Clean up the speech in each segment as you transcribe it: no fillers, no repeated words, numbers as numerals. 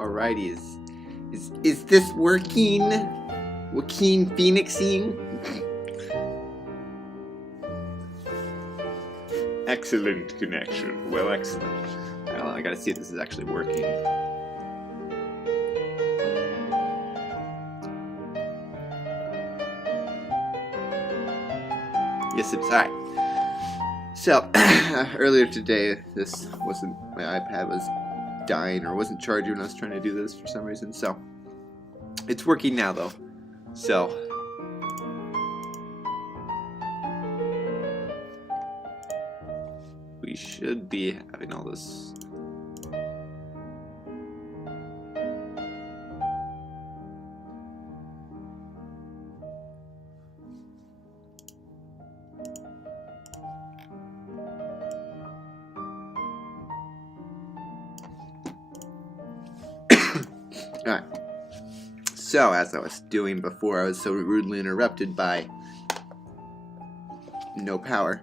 Alrighty, is this working? Joaquin Phoenixing? Excellent connection. Well, excellent. Well, I gotta see if this is actually working. Yes, it's alright. So, earlier today, my iPad was dying or wasn't charging when I was trying to do this for some reason. So, it's working now though. So, we should be having all this. Alright. So, as I was doing before, I was so rudely interrupted by no power.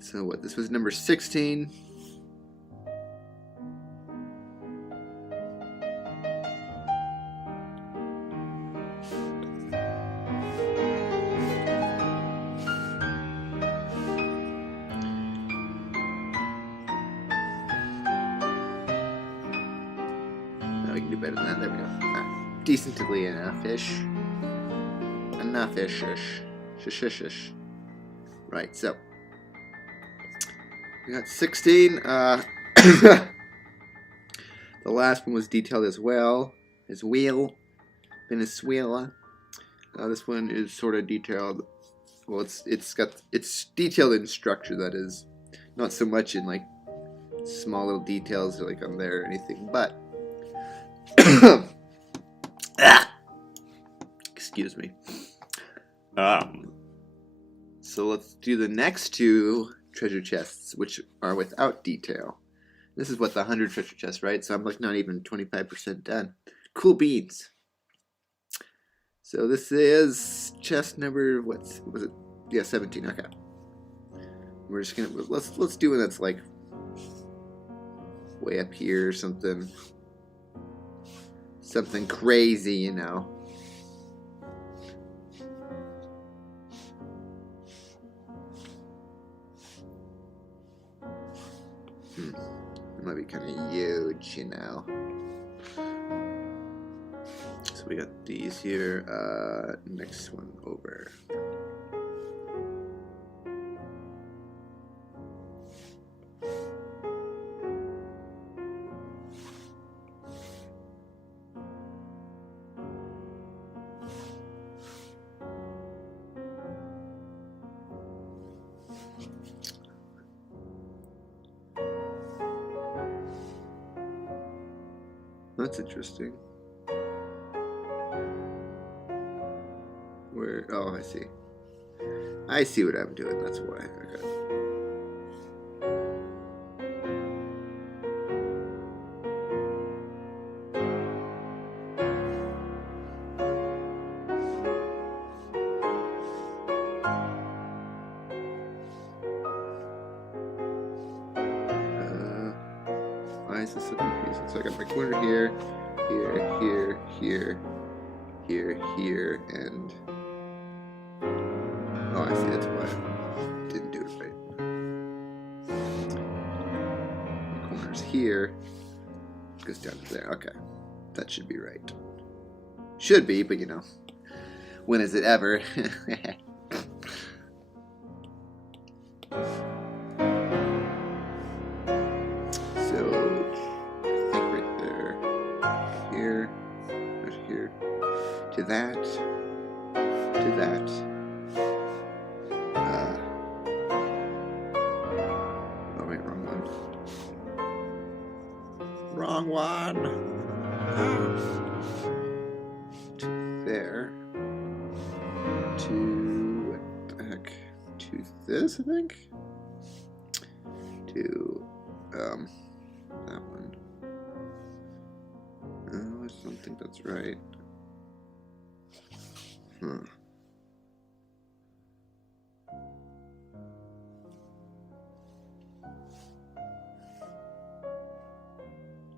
So what, this was number 16. We can do better than that. There we go. Right. Decently enough-ish. Enough-ish-ish. Shish-ish-ish. Right, so. We got 16. The last one was detailed as well. As wheel. Venezuela. This one is sort of detailed. Well, it's detailed in structure, that is. Not so much in, like, small little details, like on there or anything, but excuse me. So let's do the next two treasure chests, which are without detail. This is what the 100 treasure chests, right? So I'm like not even 25% done. Cool beans. So this is chest number, what was it? Yeah, 17. Okay. We're just gonna let's do one that's like way up here or something. Something crazy, you know. It might be kind of huge, you know. So we got these here. Next one over. That's interesting. Where? Oh, I see. I see what I'm doing. That's why. Okay. Why is this so confusing? So I got my corner here, here, here, here, here, here, and oh, I see. That's why I didn't do it right. My corner's here, goes down to there. Okay, that should be right. Should be, but you know, when is it ever? To that, to that. Oh wait, wrong one. Wrong one. To there. To what the heck? To this, I think. To that one. Oh, I don't think that's right.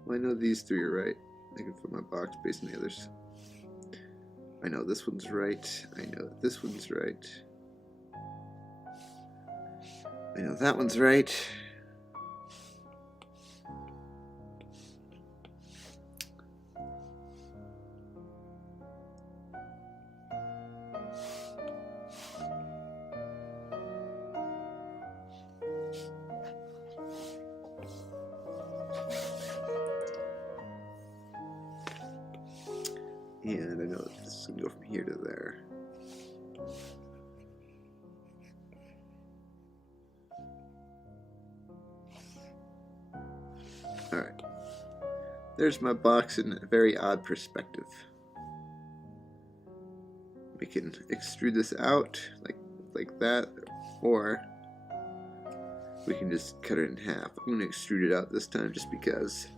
Well, I know these three are right. I can put my box based on the others. I know this one's right. I know this one's right. I know that one's right. And I know that this is going to go from here to there. Alright. There's my box in a very odd perspective. We can extrude this out like that, or we can just cut it in half. I'm going to extrude it out this time just because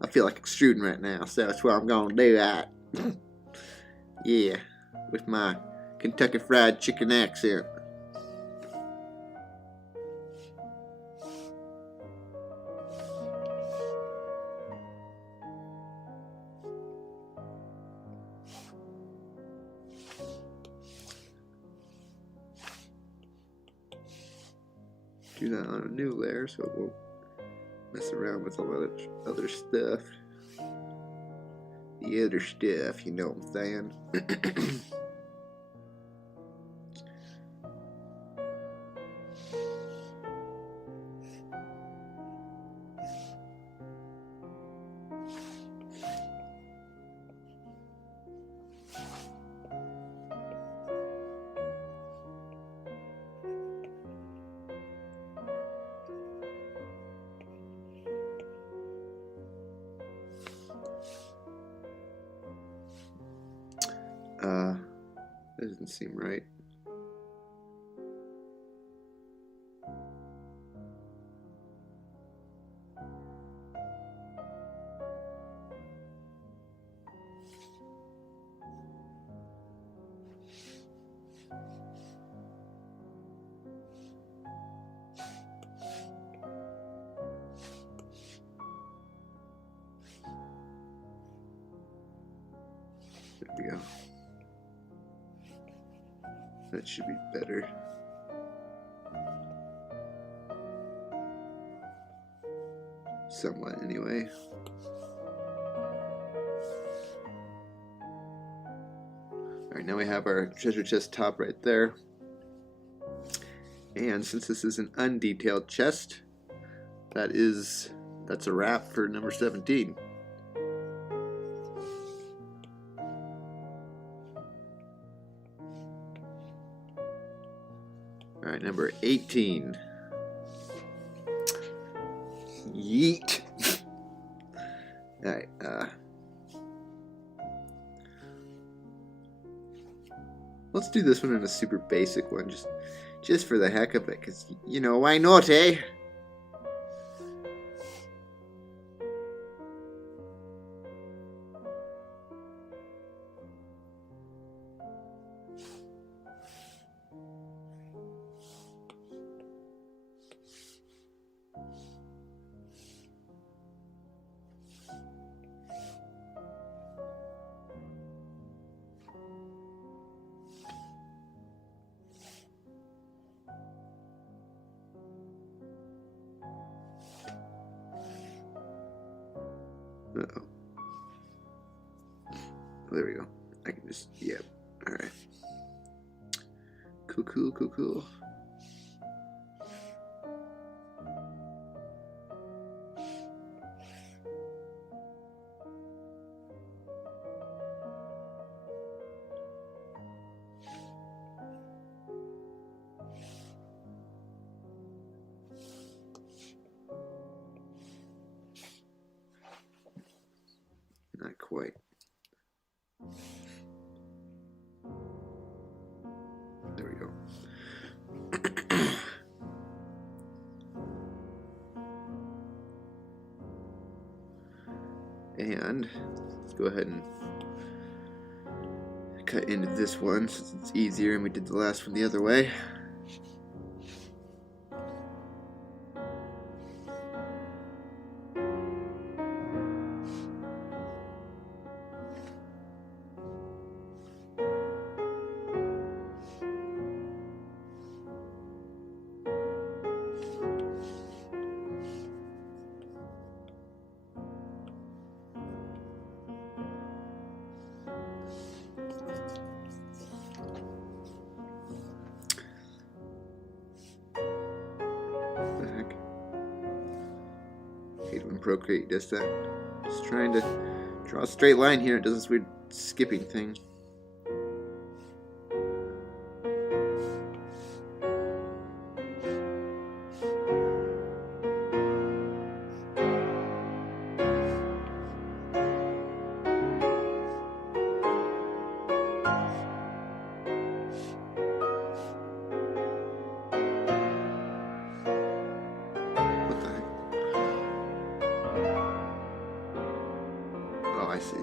I feel like extruding right now, so that's why I'm going to do that. Yeah, with my Kentucky Fried Chicken accent. Do that on a new layer so it won't mess around with all that other stuff. The other stuff, you know what I'm saying? That doesn't seem right. There we go. That should be better. Somewhat, anyway. Alright, now we have our treasure chest top right there. And since this is an undetailed chest, that's a wrap for number 17. Alright, number 18. Yeet. Alright, let's do this one in a super basic one, just for the heck of it, because, you know, why not, eh? Uh-oh. Oh, there we go. I can just, yeah. Alright. Cool, cool, cool, cool. Not quite. There we go. And let's go ahead and cut into this one since it's easier and we did the last one the other way. Procreate does that. Just trying to draw a straight line here. It does this weird skipping thing. I see.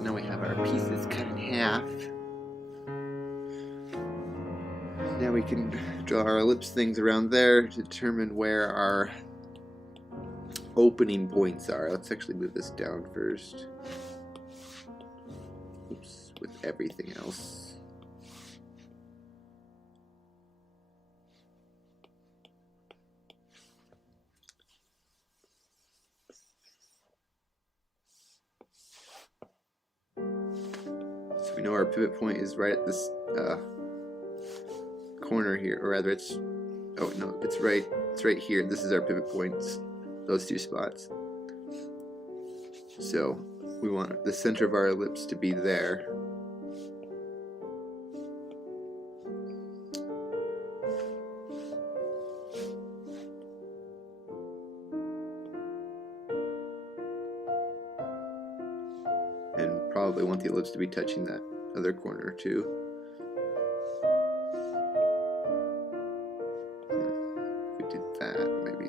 Now we have our pieces cut in half. Now we can draw our ellipse things around there to determine where our opening points are. Let's actually move this down first. Oops, with everything else. So we know our pivot point is right at this corner here, or rather it's, oh no, it's right here. This is our pivot points, those two spots. So we want the center of our ellipse to be there. And probably want the ellipse to be touching that other corner too. If we did that, maybe.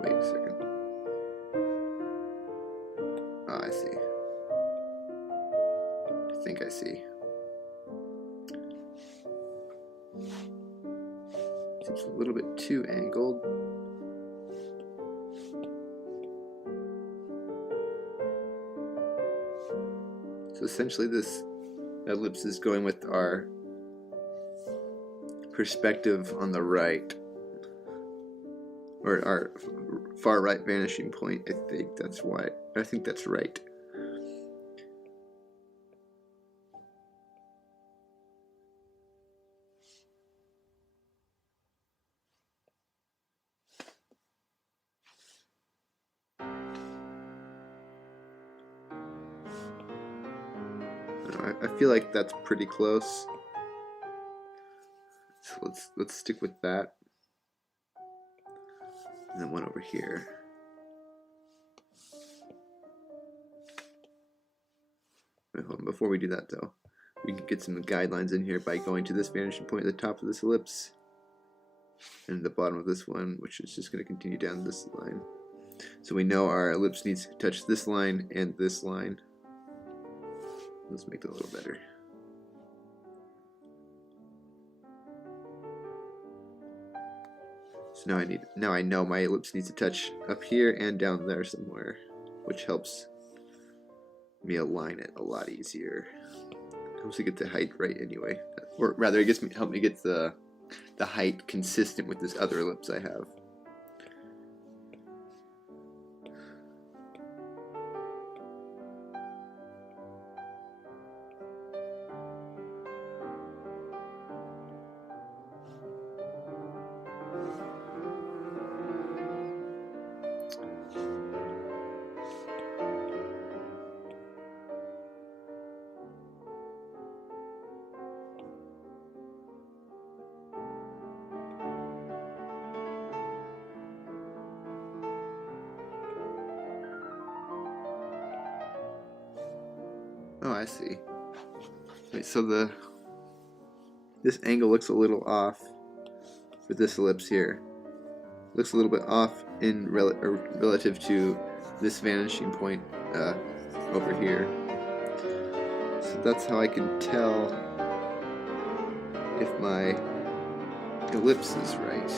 Wait a second. Oh, I see. I think I see. Seems a little bit too angled. So essentially this ellipse is going with our perspective on the right, or our far right vanishing point. I think that's why. I think that's right. I feel like that's pretty close. So let's stick with that. And then one over here. Wait, hold on. Before we do that though, we can get some guidelines in here by going to this vanishing point at the top of this ellipse and the bottom of this one, which is just going to continue down this line. So we know our ellipse needs to touch this line and this line. Let's make it a little better. So now I know my ellipse needs to touch up here and down there somewhere, which helps me align it a lot easier. Helps me get the height right anyway, or rather, it help me get the height consistent with this other ellipse I have. Oh, I see. Wait, so this angle looks a little off for this ellipse here. Looks a little bit off in relative to this vanishing point over here. So that's how I can tell if my ellipse is right.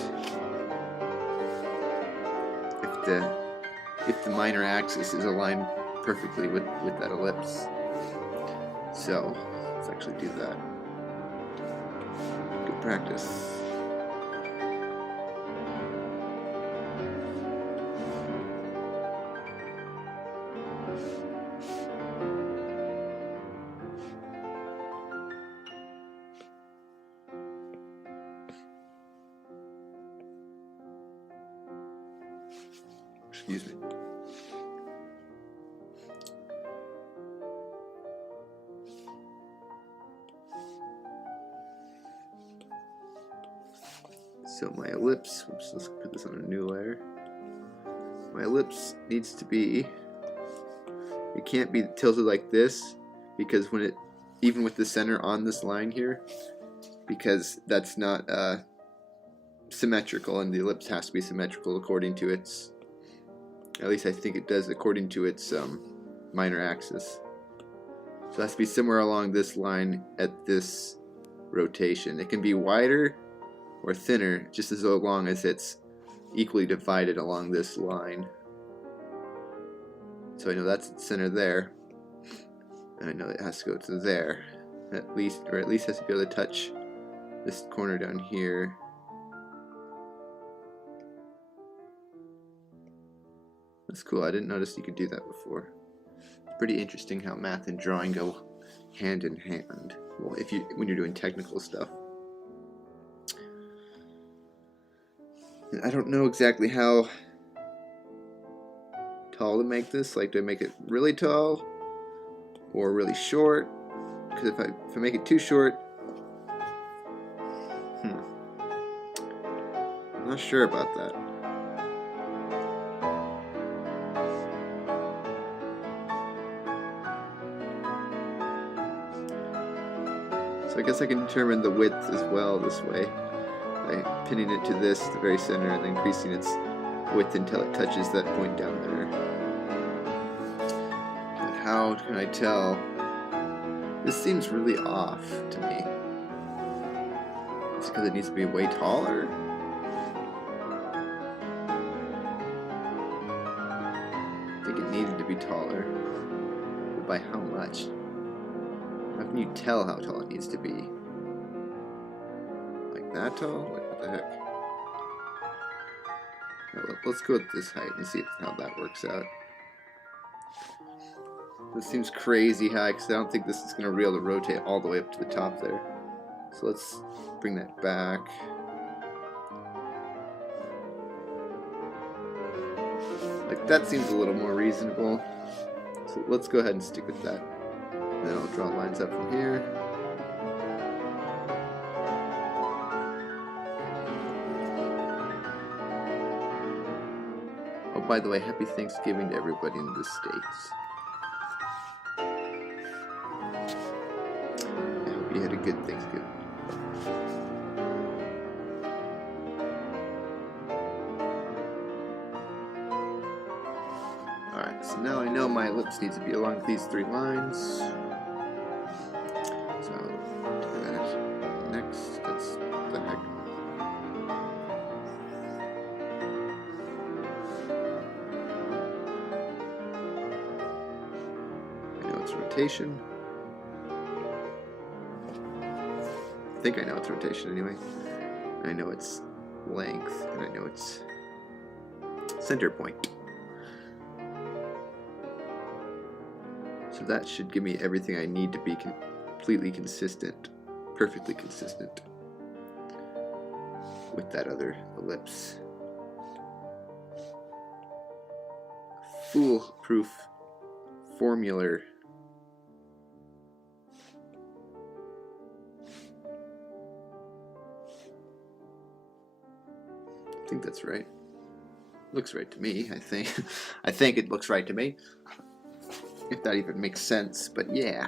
If the minor axis is aligned perfectly with that ellipse. So let's actually do that. Good practice. Excuse me. So my ellipse, oops, let's put this on a new layer. My ellipse needs to be, it can't be tilted like this, because when it, even with the center on this line here, because that's not symmetrical, and the ellipse has to be symmetrical according to its, at least I think it does, according to its minor axis. So it has to be somewhere along this line at this rotation. It can be wider or thinner, just as long as it's equally divided along this line. So I know that's the center there, and I know it has to go to there, at least, or at least has to be able to touch this corner down here. That's cool. I didn't notice you could do that before. Pretty interesting how math and drawing go hand in hand. Well, when you're doing technical stuff. I don't know exactly how tall to make this. Like, do I make it really tall or really short? Because if I make it too short, I'm not sure about that. So I guess I can determine the width as well this way, by pinning it to this, the very center, and then increasing its width until it touches that point down there. But how can I tell? This seems really off to me. It's because it needs to be way taller? I think it needed to be taller. But by how much? How can you tell how tall it needs to be? Like that tall? Like, what the heck? Well, let's go with this height and see how that works out. This seems crazy high because I don't think this is going to be able to rotate all the way up to the top there. So let's bring that back. Like, that seems a little more reasonable. So let's go ahead and stick with that. And then I'll draw lines up from here. Oh, by the way, happy Thanksgiving to everybody in the States. I hope you had a good Thanksgiving. Alright, so now I know my ellipse needs to be along these three lines. So I'll do that next. That's the heck. I know it's rotation. I think I know it's rotation anyway. I know it's length, and I know it's center point. So that should give me everything I need to be completely consistent, perfectly consistent with that other ellipse. Foolproof formula. I think that's right. Looks right to me, I think. I think it looks right to me. If that even makes sense, but yeah.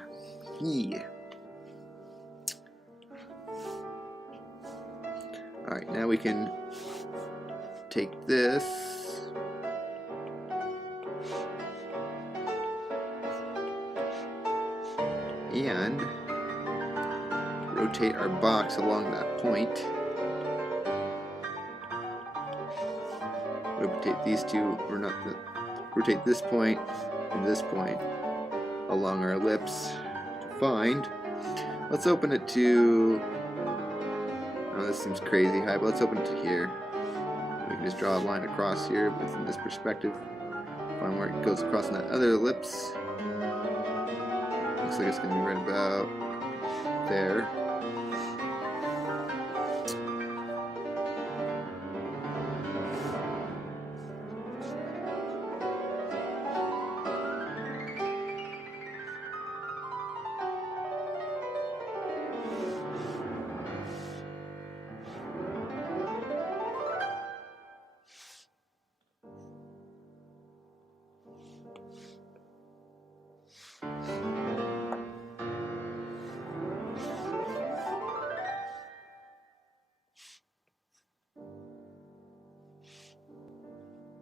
Alright, now we can take this and rotate our box along that point. Rotate these two, or not the, rotate this point and this point along our ellipse to find. Let's open it to, oh, this seems crazy high, but let's open it to here. We can just draw a line across here within this perspective. Find where it goes across in that other ellipse. Looks like it's going to be right about there.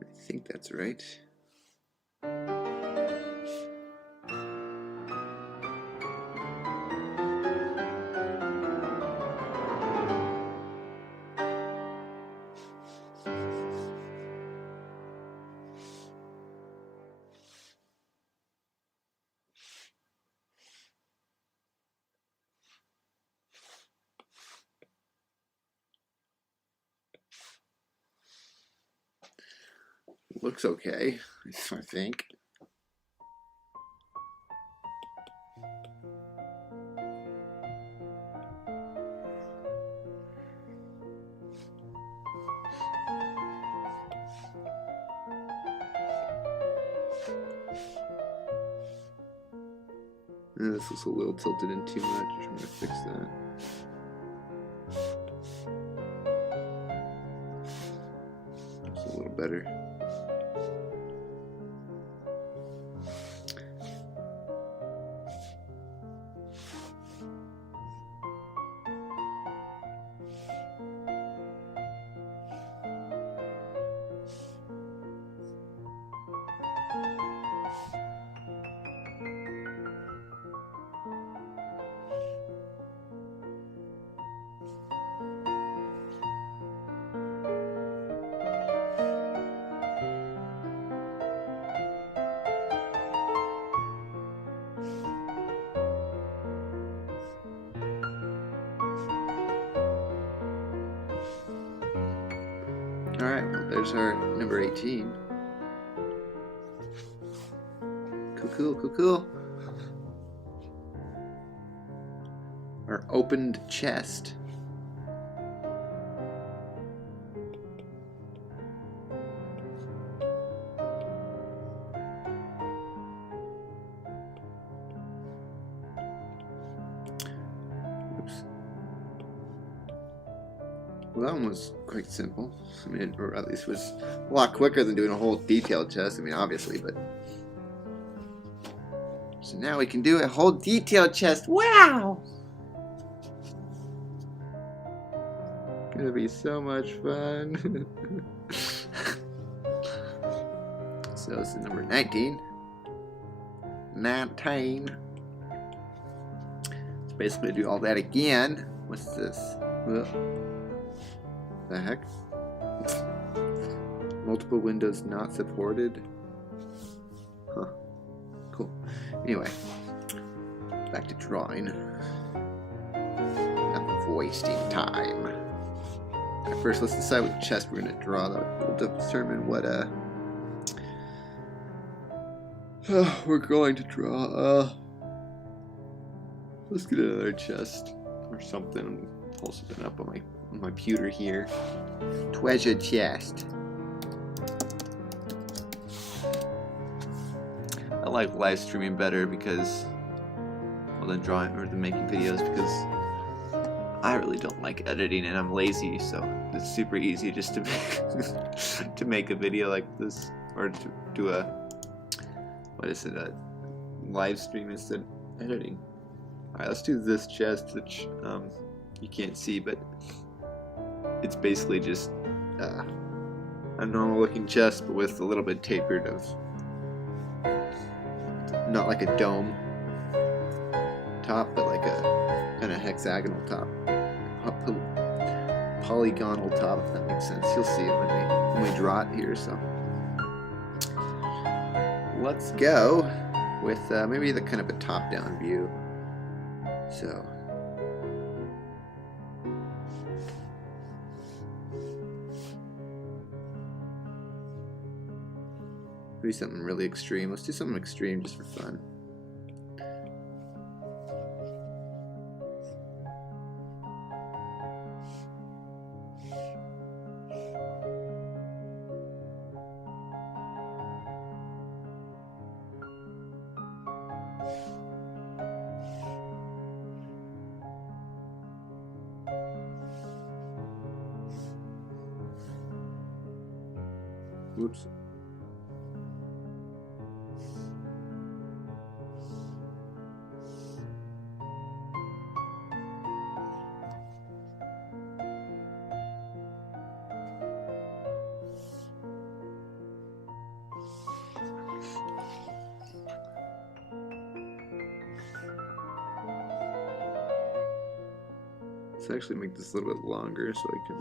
I think that's right. Looks okay, I think. This is a little tilted in too much. I'm going to fix that. That's a little better. Alright, well, there's our number 18. Cool. Our opened chest. Oops. Well, that one was quite simple. I mean, or at least was a lot quicker than doing a whole detailed chest. I mean, obviously, but... So now we can do a whole detailed chest. Wow! Gonna be so much fun. So this is number 19. 19. So basically do all that again. What's this? The heck? Multiple windows not supported. Huh. Cool. Anyway, back to drawing. Enough of wasting time. Alright, first let's decide what chest we're going to draw. That will determine what we're going to draw. Let's get another chest or something. Pull something up on my pewter here. Treasure chest. I like live streaming better because, well, than drawing or than making videos, because I really don't like editing and I'm lazy, so it's super easy just to make, to make a video like this, or to do a, what is it, a live stream instead of editing. Alright, let's do this chest, which you can't see, but it's basically just a normal looking chest, but with a little bit tapered of, not like a dome, top, but like a kind of hexagonal top, polygonal top, if that makes sense. You'll see it when we draw it here. So let's go with maybe the kind of a top-down view. So maybe something really extreme. Let's do something extreme just for fun. Oops. Let's actually make this a little bit longer so I can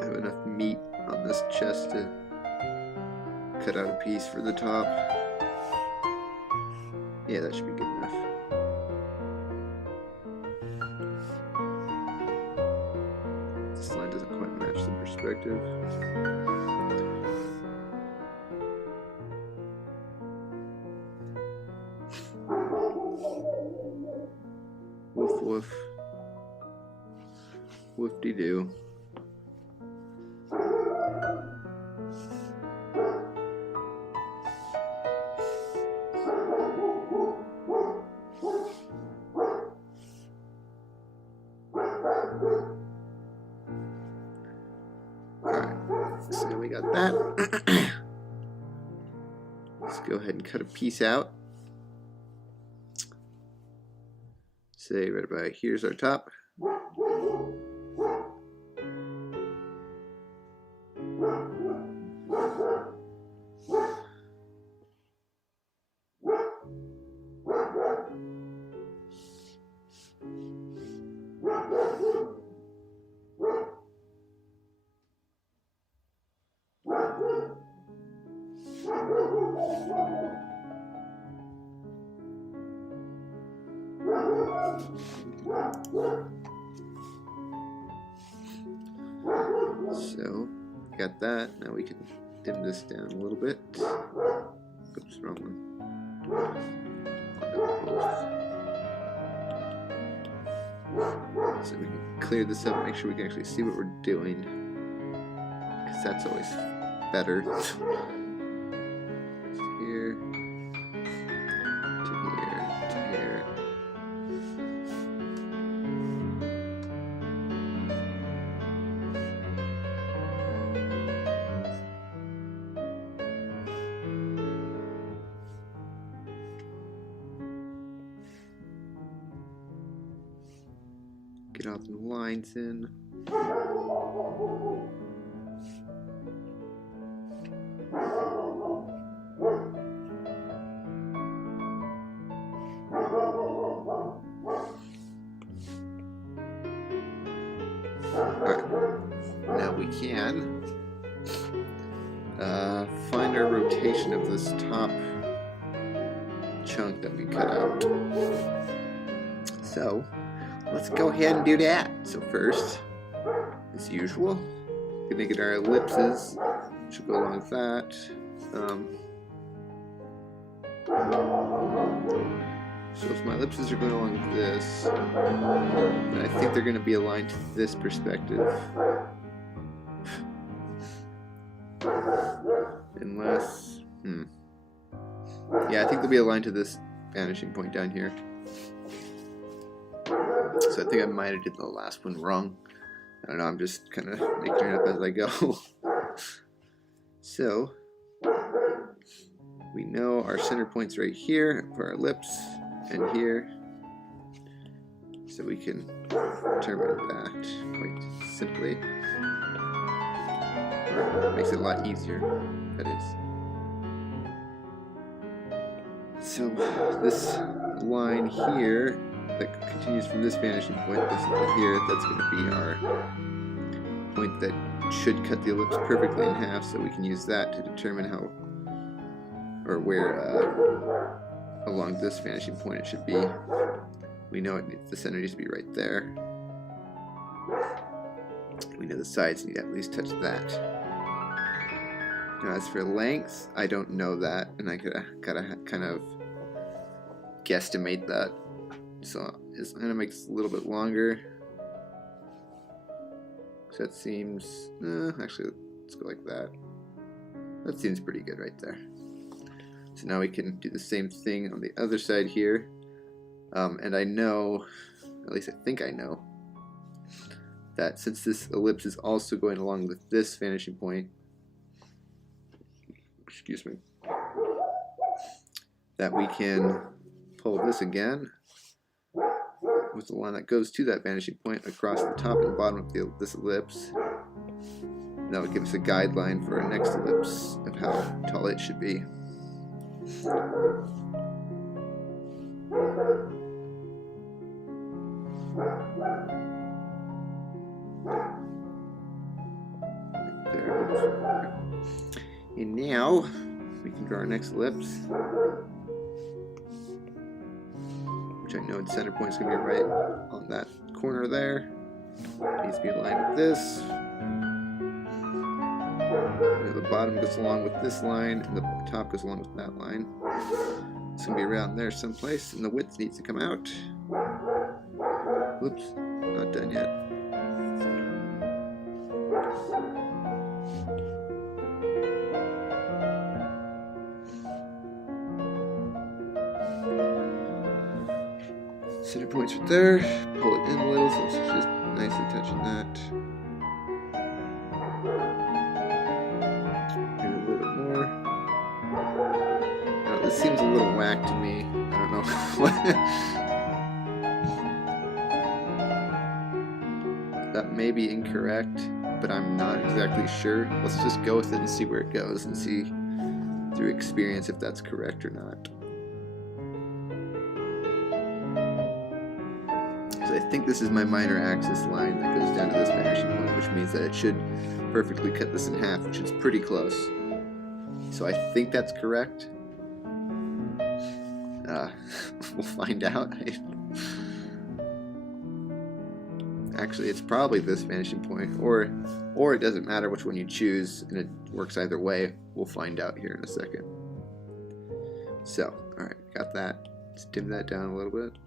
have enough meat on this chest to cut out a piece for the top. Yeah, that should be good enough. This line doesn't quite match the perspective. Woof woof. Whoop-de-doo. Alright, so we got that. Let's go ahead and cut a piece out. Say right about here's our top. So, got that. Now we can dim this down a little bit. Oops, wrong one. So we can clear this up, make sure we can actually see what we're doing, because that's always better. Here to here to here. Get all the lines in. Alright, now we can find our rotation of this top chunk that we cut out. So let's go ahead and do that. So first, as usual, we're gonna get our ellipses, which will go along with that. So if my ellipses are going along with this, then I think they're going to be aligned to this perspective. Unless, yeah, I think they'll be aligned to this vanishing point down here. So I think I might have did the last one wrong. I don't know, I'm just kind of making it up as I go. So, we know our center point's right here for our ellipse and here. So we can determine that quite simply. Or it makes it a lot easier, that is. So this line here that continues from this vanishing point, this here, that's going to be our point that should cut the ellipse perfectly in half, so we can use that to determine how, or where along this vanishing point it should be. We know the center needs to be right there. We know the sides need to at least touch that. Now as for length, I don't know that, and I gotta kind of guesstimate that. So it's gonna make this a little bit longer. So that seems, actually, let's go like that. That seems pretty good right there. So now we can do the same thing on the other side here. And I know, at least I think I know, that since this ellipse is also going along with this vanishing point, excuse me, that we can pull this again with the line that goes to that vanishing point across the top and bottom of this ellipse. And that would give us a guideline for our next ellipse of how tall it should be. There. And now we can draw our next ellipse, which I know the center point is going to be right on that corner there. It needs to be aligned with this. And the bottom goes along with this line, and the top goes along with that line. It's going to be around there someplace, and the width needs to come out. Oops, not done yet. Center point's right there. Pull it in a little so it's just nicely touching that. Maybe a little bit more. Now, this seems a little whack to me. I don't know what. That may be incorrect, but I'm not exactly sure. Let's just go with it and see where it goes and see through experience if that's correct or not. I think this is my minor axis line that goes down to this vanishing point, which means that it should perfectly cut this in half, which is pretty close. So I think that's correct. We'll find out. Actually, it's probably this vanishing point, or it doesn't matter which one you choose, and it works either way. We'll find out here in a second. So, alright, got that. Let's dim that down a little bit.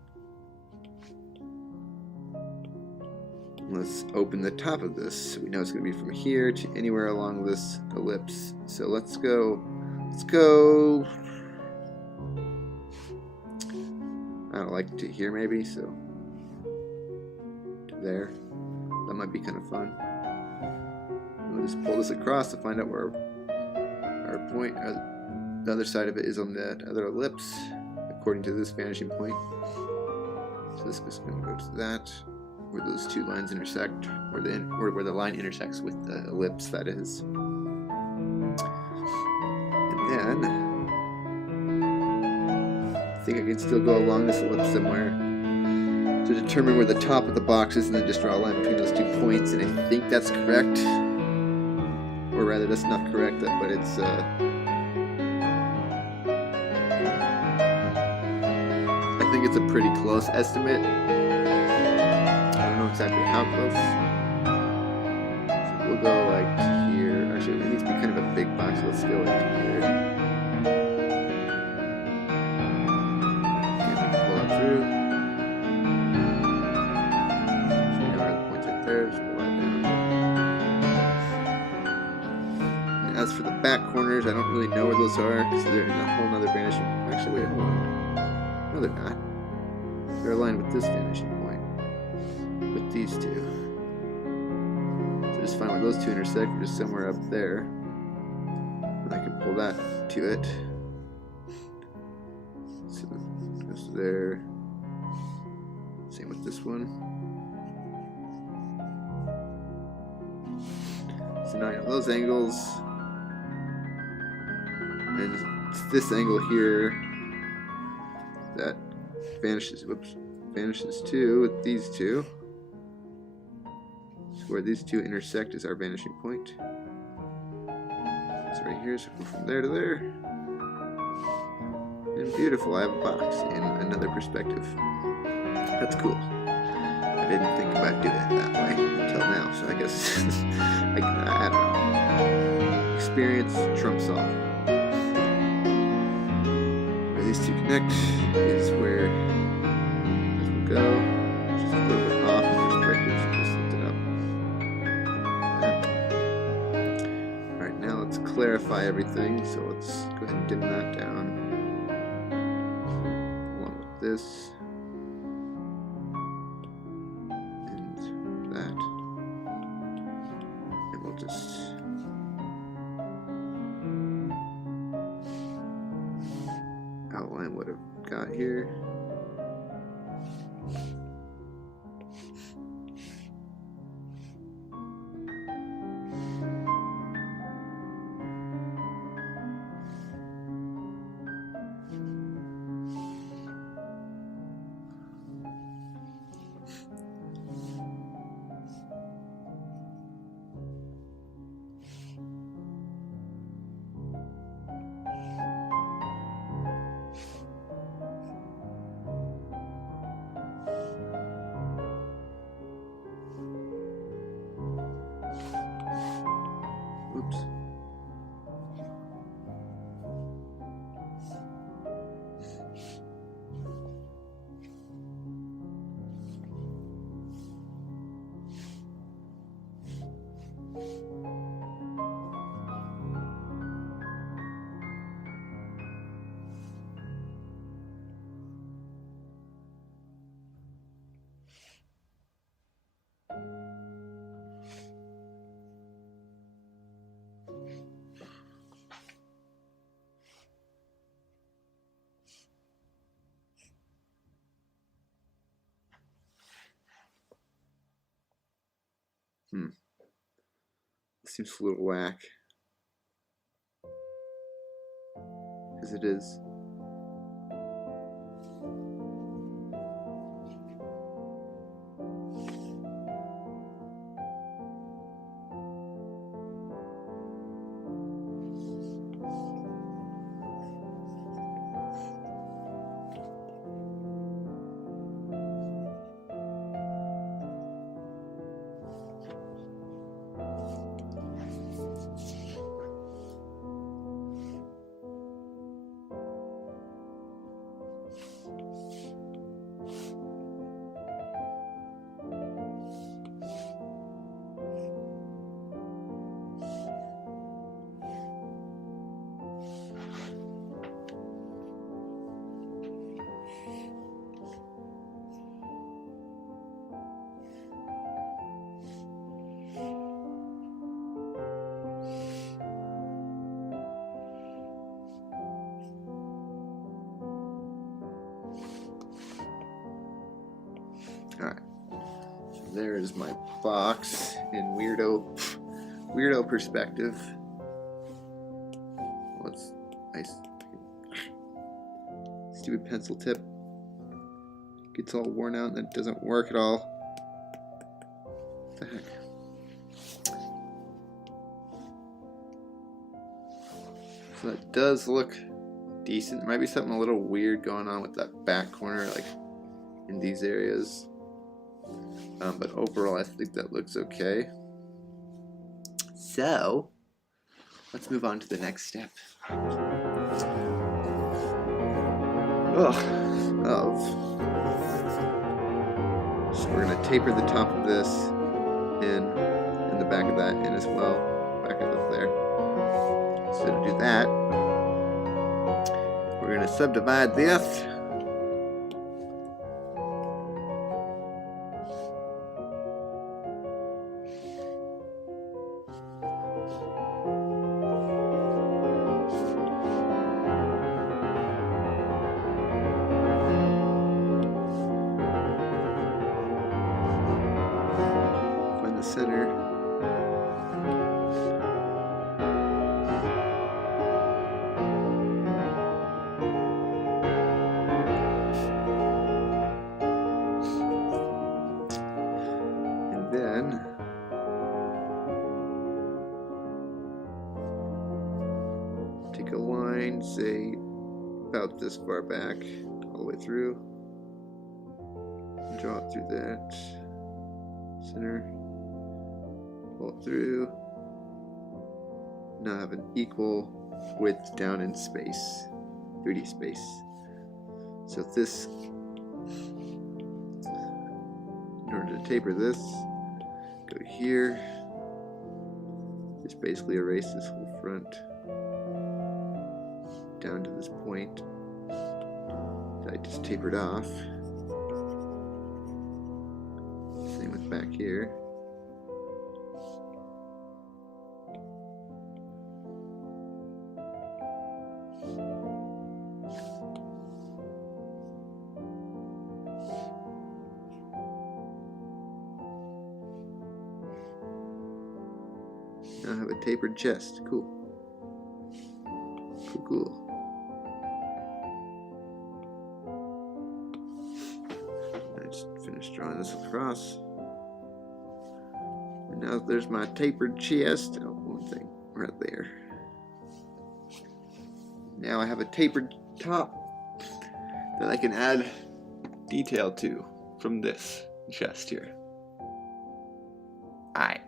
Let's open the top of this. So we know it's going to be from here to anywhere along this ellipse. So let's go, I don't like to here maybe, so to there. That might be kind of fun. We'll just pull this across to find out where our point, the other side of it is on that other ellipse, according to this vanishing point. So this is going to go to that, where those two lines intersect, or where the line intersects with the ellipse, that is. And then I think I can still go along this ellipse somewhere to determine where the top of the box is, and then just draw a line between those 2 points. And I think that's correct, or rather, that's not correct, but it's I think it's a pretty close estimate. I don't know exactly how close. So we'll go like here. Actually, it needs to be kind of a big box, so let's go like here. And pull that through. So we know where the point's right there, just pull that down. And as for the back corners, I don't really know where those are because they're in a whole other vanishing. Actually, wait, hold on. No, they're not. They're aligned with this vanishing point. With these two. So just find where those two intersect, just somewhere up there. And I can pull that to it. So it goes there. Same with this one. So now I know those angles. And it's this angle here that vanishes. Whoops, vanishes too with these two. So where these two intersect is our vanishing point. It's right here, so go from there to there. And beautiful, I have a box in another perspective. That's cool. I didn't think about doing it that way until now, so I guess I don't know. Experience trumps all. Where these two connect is where this will go. Just a little bit off in perspective, so just lift it up. Alright, now let's clarify everything, so let's go ahead and dim that down. Along with this. Outline what I've got here. Oops. Seems a little whack. As it is. Alright, so there is my box in weirdo perspective. What's nice? Stupid pencil tip gets all worn out and it doesn't work at all. What the heck? So that does look decent. There might be something a little weird going on with that back corner, like in these areas. But overall, I think that looks okay. So, let's move on to the next step. So we're going to taper the top of this in, and the back of that in as well. Back of it there. So to do that, we're going to subdivide this. Center. say about this far back, all the way through. Draw it through that center, pull it through. Now have an equal width down in space, 3D space. So this, in order to taper this, go here. Just basically erase this whole front down to this point that I just tapered off. Same with back here. Now I have a tapered chest. Cool. Cool, cool. I just finished drawing this across. And now there's my tapered chest. Oh, one thing right there. Now I have a tapered top that I can add detail to from this chest here. Alright.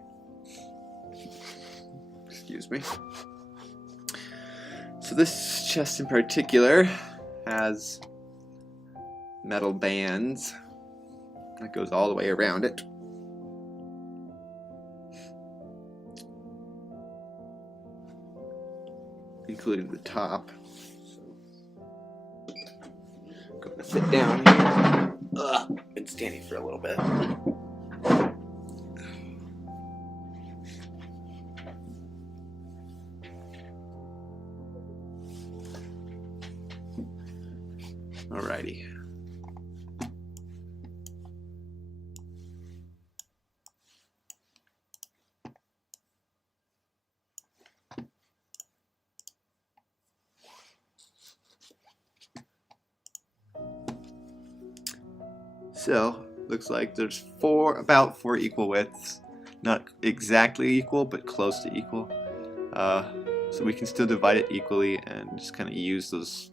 Excuse me. So this chest in particular has metal bands that goes all the way around it. Including the top. So, I'm gonna sit down here. Been standing for a little bit. Alrighty. So, looks like there's about four equal widths. Not exactly equal, but close to equal. So we can still divide it equally and just kind of use those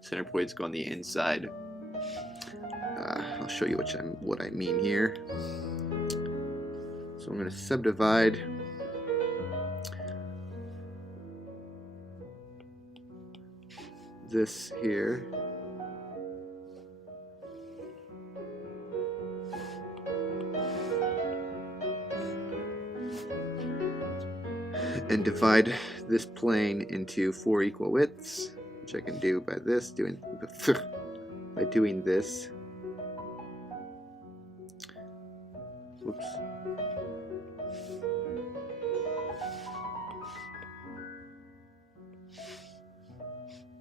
center points go on the inside. I'll show you what I mean here. So I'm going to subdivide this here. And divide this plane into 4 equal widths, which I can do by this, by doing this. Whoops.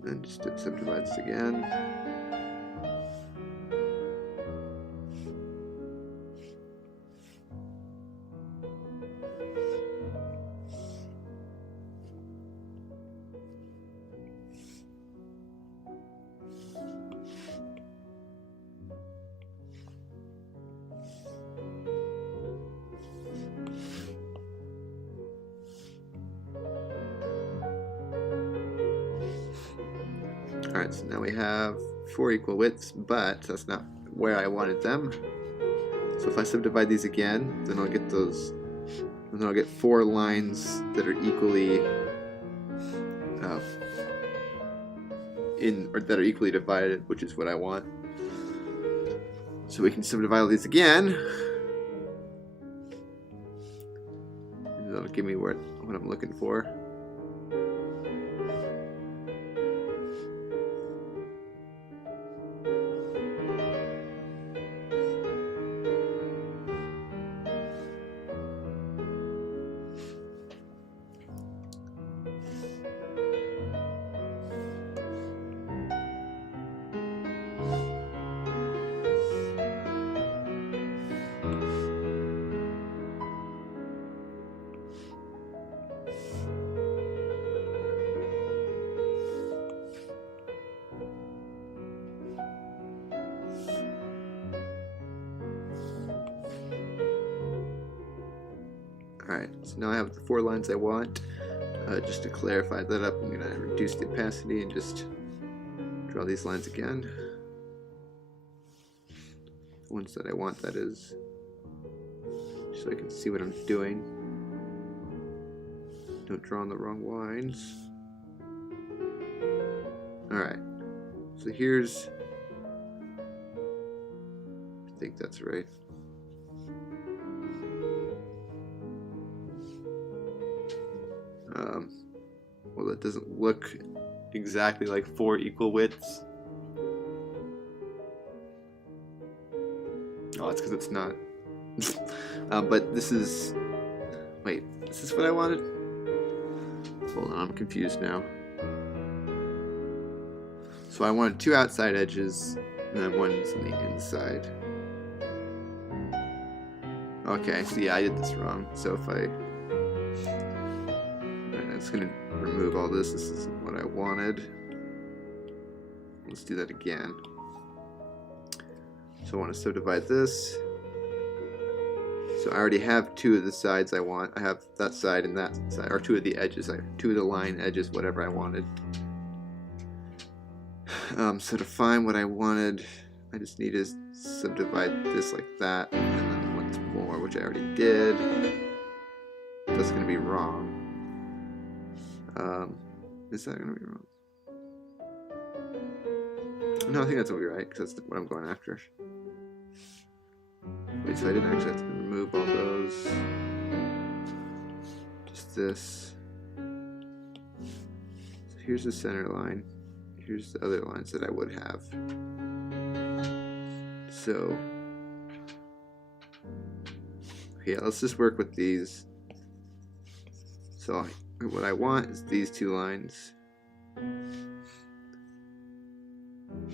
And just subdivide this again. Alright, so now we have 4 equal widths, but that's not where I wanted them. So if I subdivide these again, then I'll get those, and then I'll get 4 lines that are equally that are equally divided, which is what I want. So we can subdivide all these again, and that'll give me what I'm looking for. Alright, so now I have the 4 lines I want. Just to clarify that up, I'm going to reduce the opacity and just draw these lines again. The ones that I want, that is, so I can see what I'm doing. Don't draw on the wrong lines. Alright, so here's, I think that's right. Well, that doesn't look exactly like 4 equal widths. Oh, it's because it's not. But this is, wait, is this what I wanted? Hold on, I'm confused now. So I wanted 2 outside edges, and then one's on the inside. Okay, so yeah, I did this wrong. So if I, it's gonna remove all this. This isn't what I wanted. Let's do that again. So I want to subdivide this. So I already have 2 of the sides I want. I have that side and that side, or 2 of the edges, 2 of the line edges, whatever I wanted. So to find what I wanted, I just need to subdivide this like that, and then once more, which I already did. That's going to be wrong. Is that going to be wrong? No, I think that's going to be right, because that's what I'm going after. Wait, so I didn't actually have to remove all those. Just this. So here's the center line. Here's the other lines that I would have. So, okay, let's just work with these. So what I want is these 2 lines.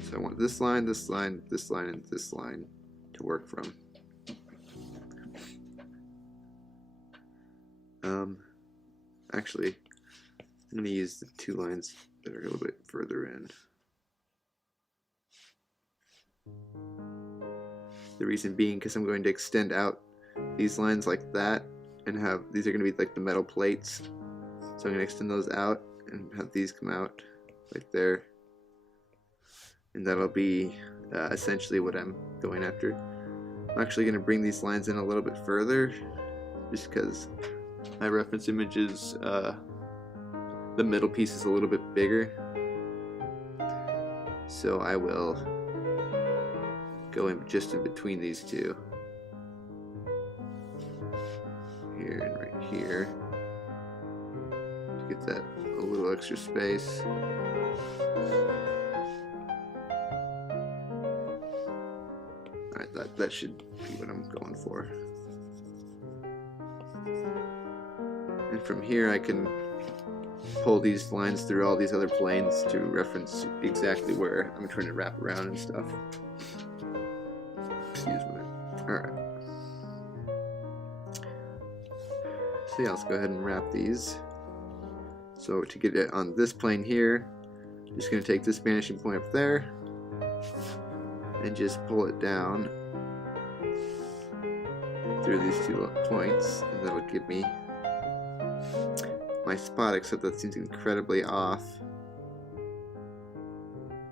So I want this line, this line, this line, and this line to work from. Actually, I'm going to use the 2 lines that are a little bit further in. The reason being because I'm going to extend out these lines like that and have, these are going to be like the metal plates. So I'm going to extend those out and have these come out right there. And that'll be essentially what I'm going after. I'm actually going to bring these lines in a little bit further just because my reference image is the middle piece is a little bit bigger. So I will go in just in between these 2. Here and right here. To get that a little extra space. Alright, that should be what I'm going for. And from here I can pull these lines through all these other planes to reference exactly where I'm trying to wrap around and stuff. Excuse me. Alright. So yeah, let's go ahead and wrap these. So to get it on this plane here, I'm just going to take this vanishing point up there and just pull it down through these 2 points, and that'll give me my spot, except that seems incredibly off.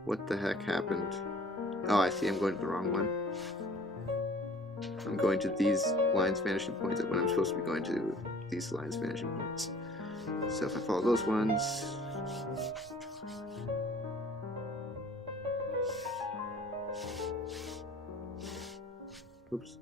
What the heck happened? Oh, I see, I'm going to the wrong one. I'm going to these lines vanishing points when I'm supposed to be going to these lines vanishing points. So if I follow those ones, oops.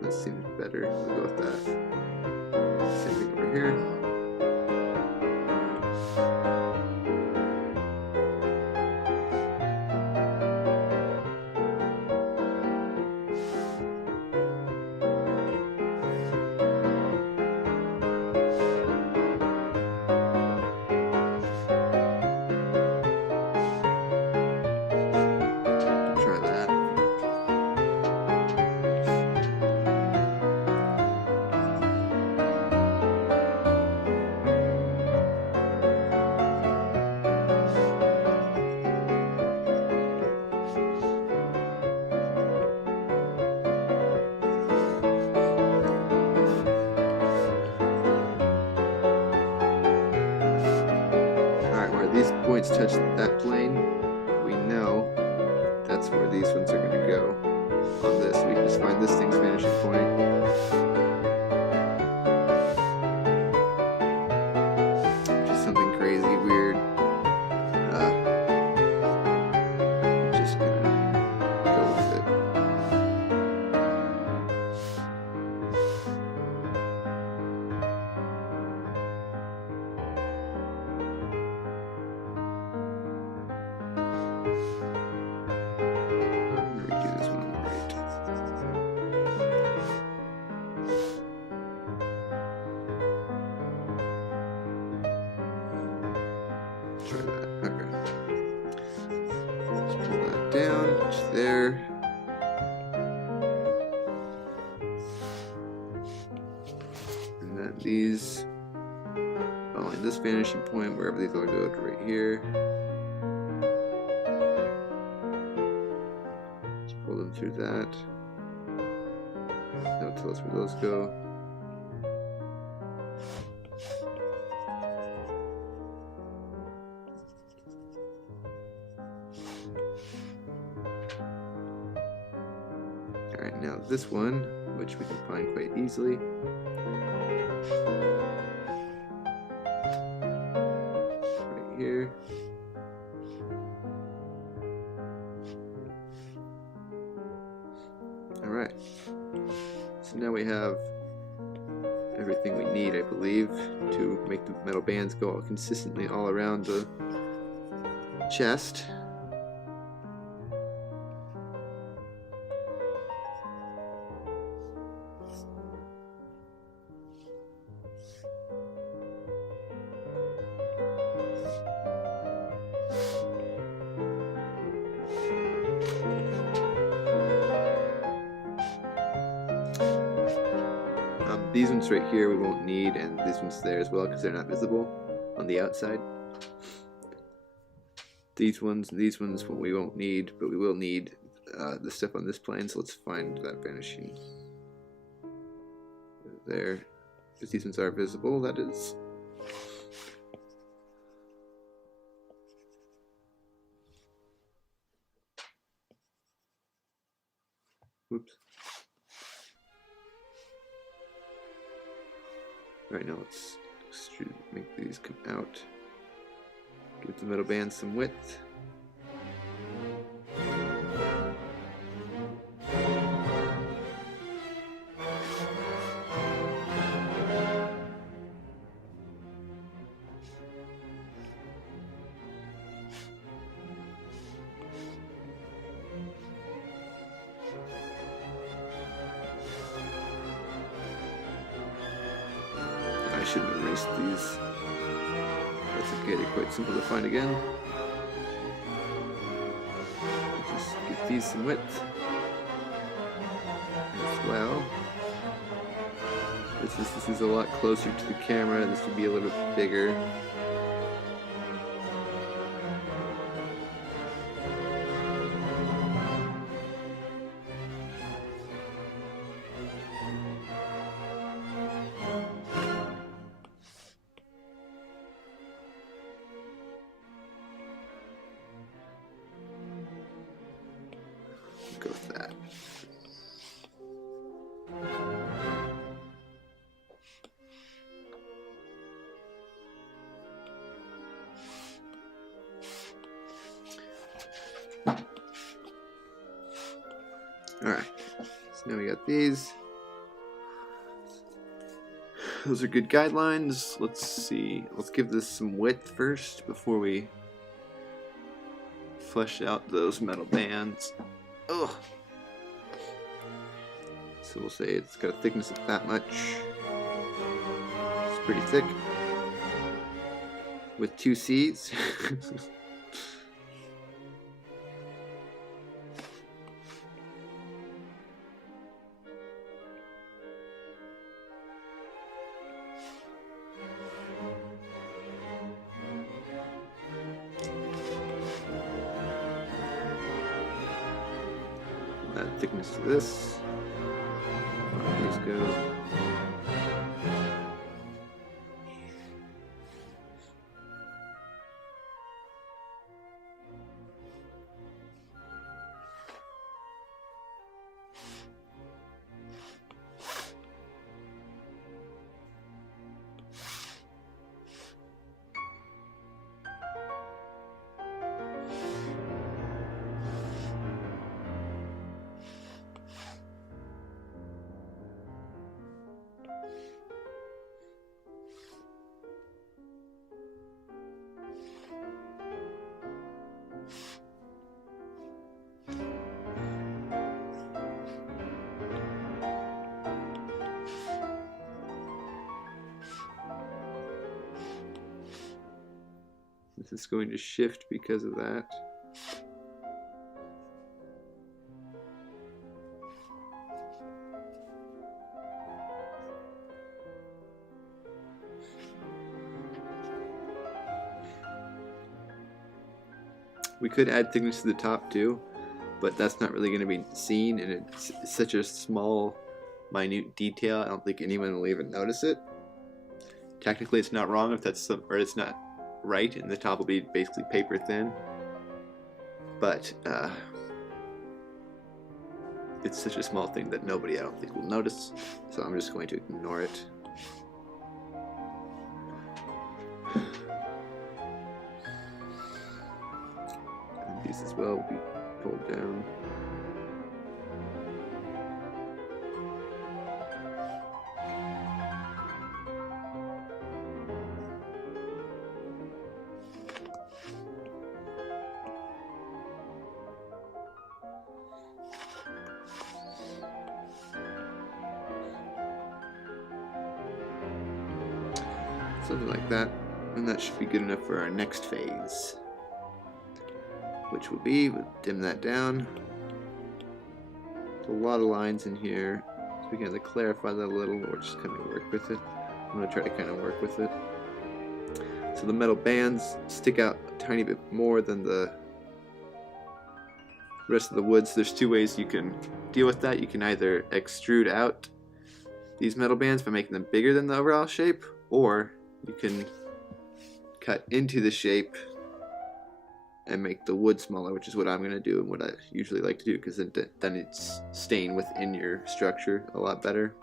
That seems better. We'll go with that. Same thing over here. these points touch that plane, we know that's where these ones are going to go on this. We can just find this thing's vanishing point. Which is something crazy, weird. Just going to go with it. Try that. Okay. Let's pull that down. Just there. And then these following this vanishing point, wherever these all go to right here. Just pull them through that. That'll tell us where those go. Alright, now this one, which we can find quite easily. Right here. Alright. So now we have everything we need, I believe, to make the metal bands go all consistently all around the chest. These ones right here we won't need, and these ones there as well because they're not visible on the outside. These ones and these ones we won't need, but we will need the stuff on this plane, so let's find that vanishing. There, because these ones are visible, that is. Whoops. Right now, let's extrude, make these come out. Give the metal band some width. I should have erased these. That's okay, they're quite simple to find again. Just give these some width as well. This is a lot closer to the camera, this would be a little bit bigger. Go with that. Alright, so now we got these. Those are good guidelines. Let's see. Let's give this some width first before we flesh out those metal bands. Ugh. So we'll say it's got a thickness of that much. It's pretty thick. With 2 C's. That thickness to this. These go. is going to shift because of that. We could add thickness to the top too, but that's not really going to be seen, and it's such a small, minute detail. I don't think anyone will even notice it. Technically, it's not wrong if that's or it's not right, and the top will be basically paper thin. But it's such a small thing that nobody, I don't think, will notice. So I'm just going to ignore it. And these as well will be pulled down. Something like that, and that should be good enough for our next phase, which will be, we'll dim that down. There's a lot of lines in here, so we can either clarify that a little or just kind of work with it. I'm going to try to kind of work with it. So the metal bands stick out a tiny bit more than the rest of the wood. So there's two ways you can deal with that. You can either extrude out these metal bands by making them bigger than the overall shape, or you can cut into the shape and make the wood smaller, which is what I'm going to do and what I usually like to do, because then it's staying within your structure a lot better.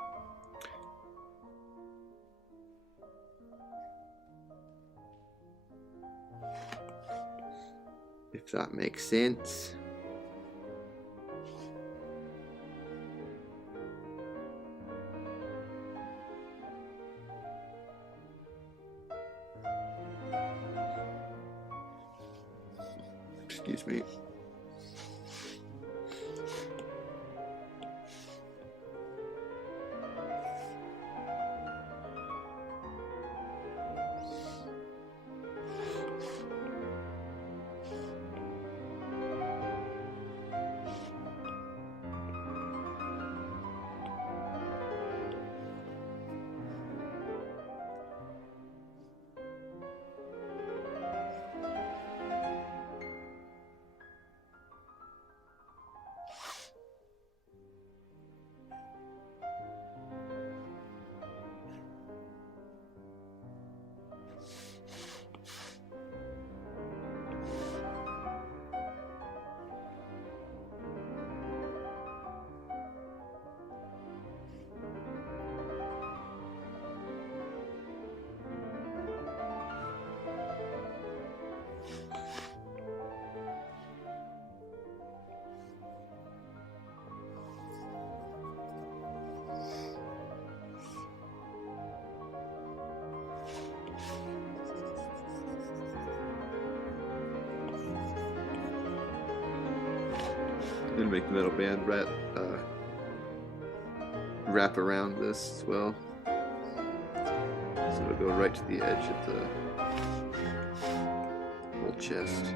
If that makes sense. Excuse me. And make the metal band wrap around this as well. So it'll go right to the edge of the whole chest.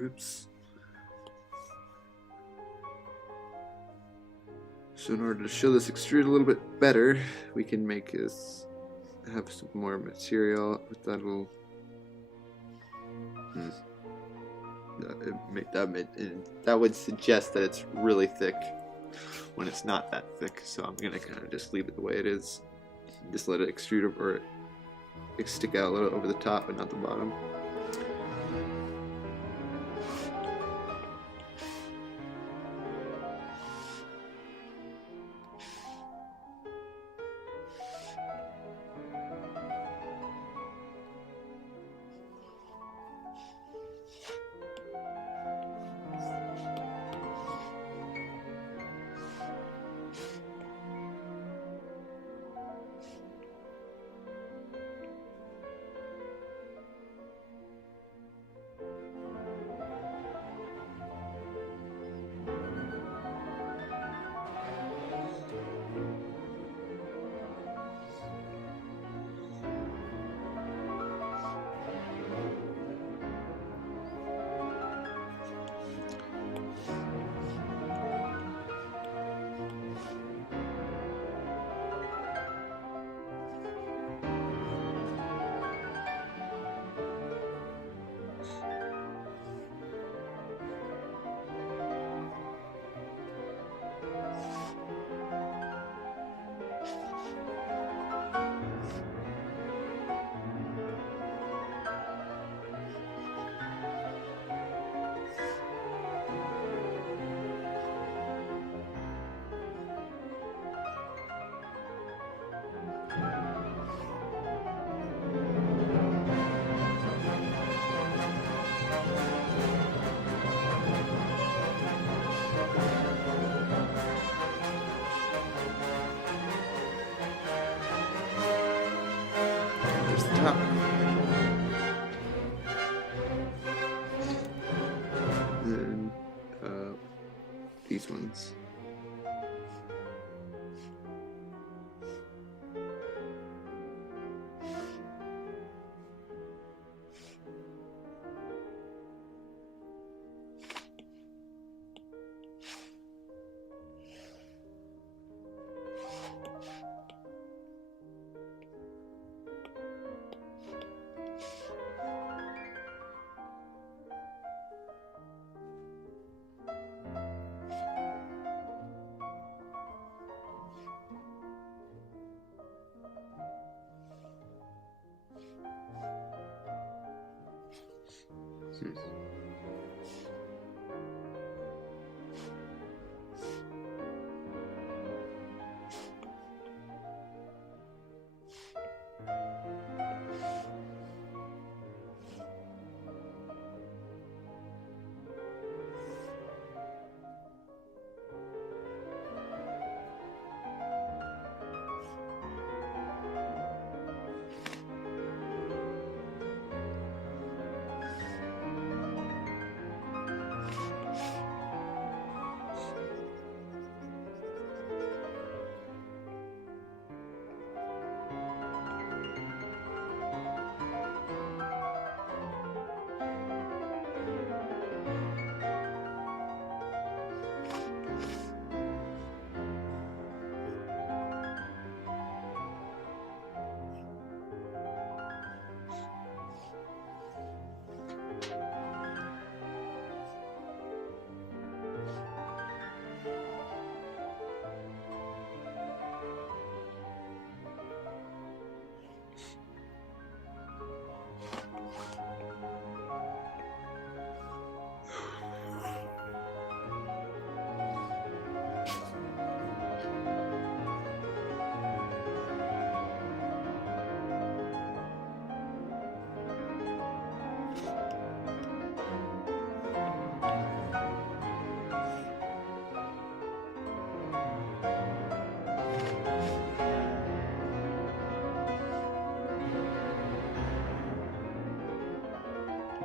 Oops. So in order to show this extrude a little bit better, we can make this have some more material with that little. That would suggest that it's really thick when it's not that thick. So I'm gonna kind of just leave it the way it is. Just let it extrude or stick out a little over the top and not the bottom. Top. And these ones.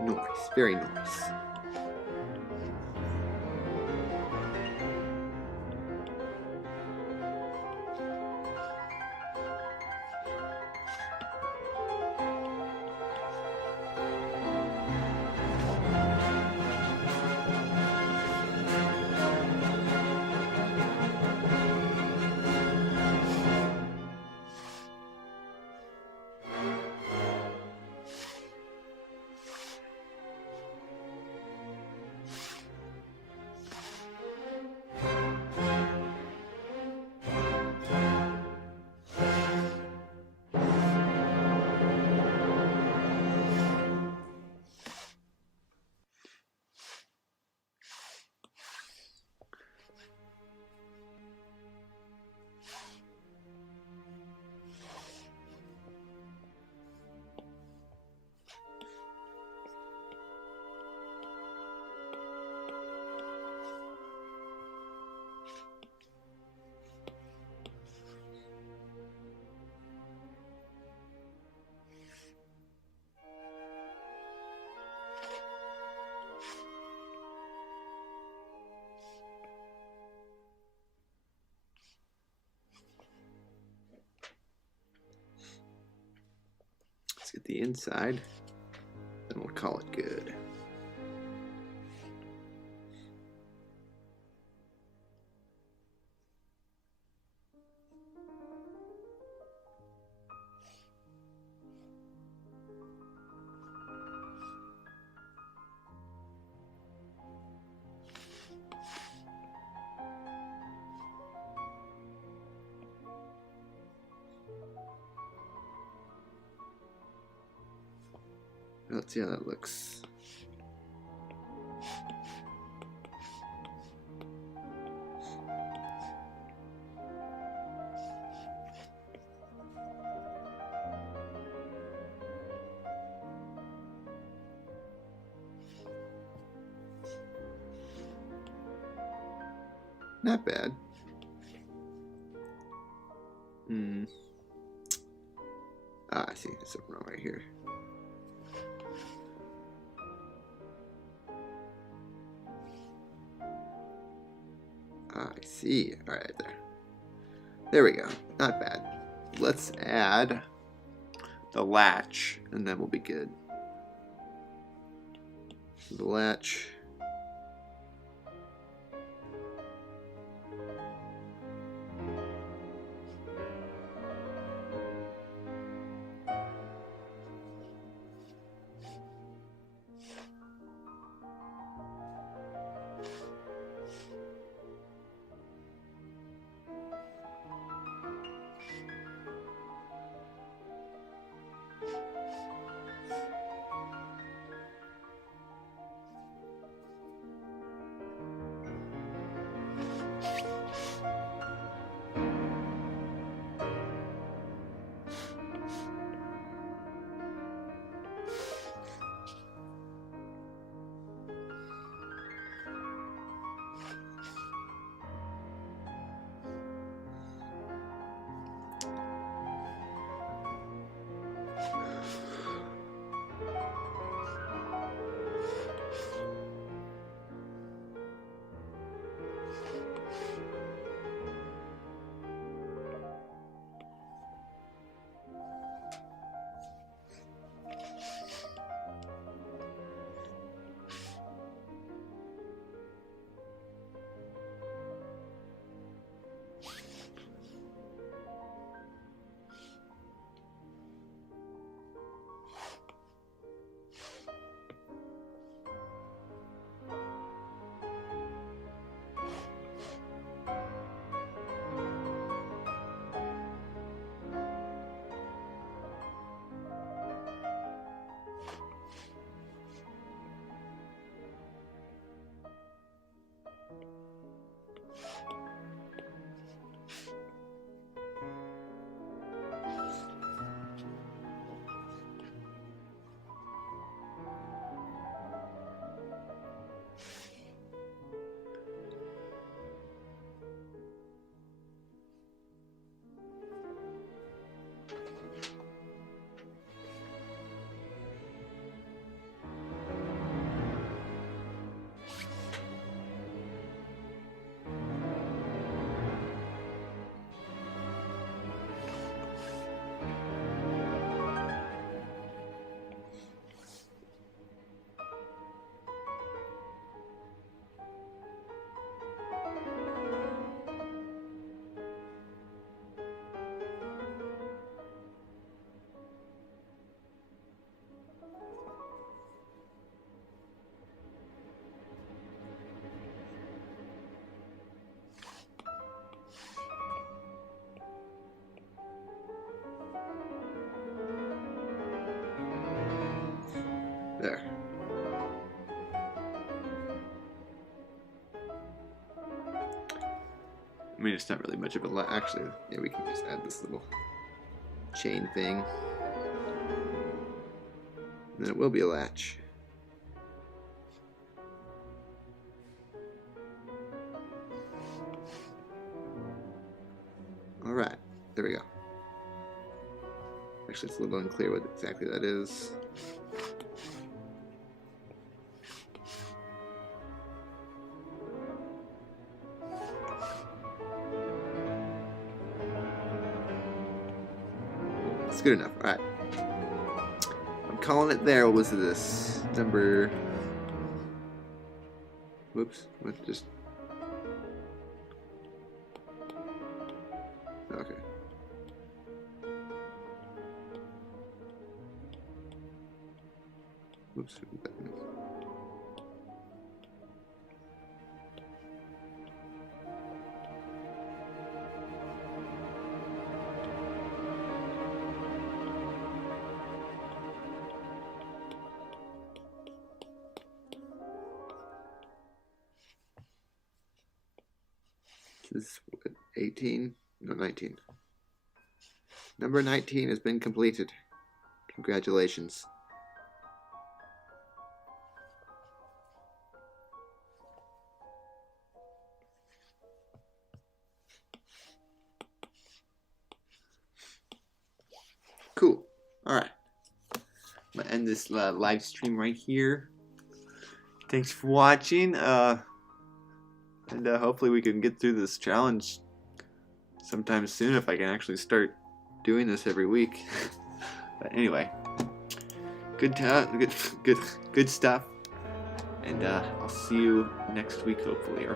Nice, very nice. the inside, then we'll call it good. Let's see how that looks. Not bad. I see. There's something wrong right here. I see. All right, there. There we go. Not bad. Let's add the latch, and then we'll be good. The latch. There. I mean, it's not really much of a latch. Actually, yeah, we can just add this little chain thing. And then it will be a latch. Alright, there we go. Actually, it's a little unclear what exactly that is. It's good enough. Alright. calling it there. What was this? Number... Whoops. What just... Okay. Whoops. This is what, 18? No, 19. Number 19 has been completed. Congratulations. Cool. Alright. I'm going to end this live stream right here. Thanks for watching. And hopefully we can get through this challenge sometime soon if I can actually start doing this every week. But anyway, good stuff. And I'll see you next week, hopefully,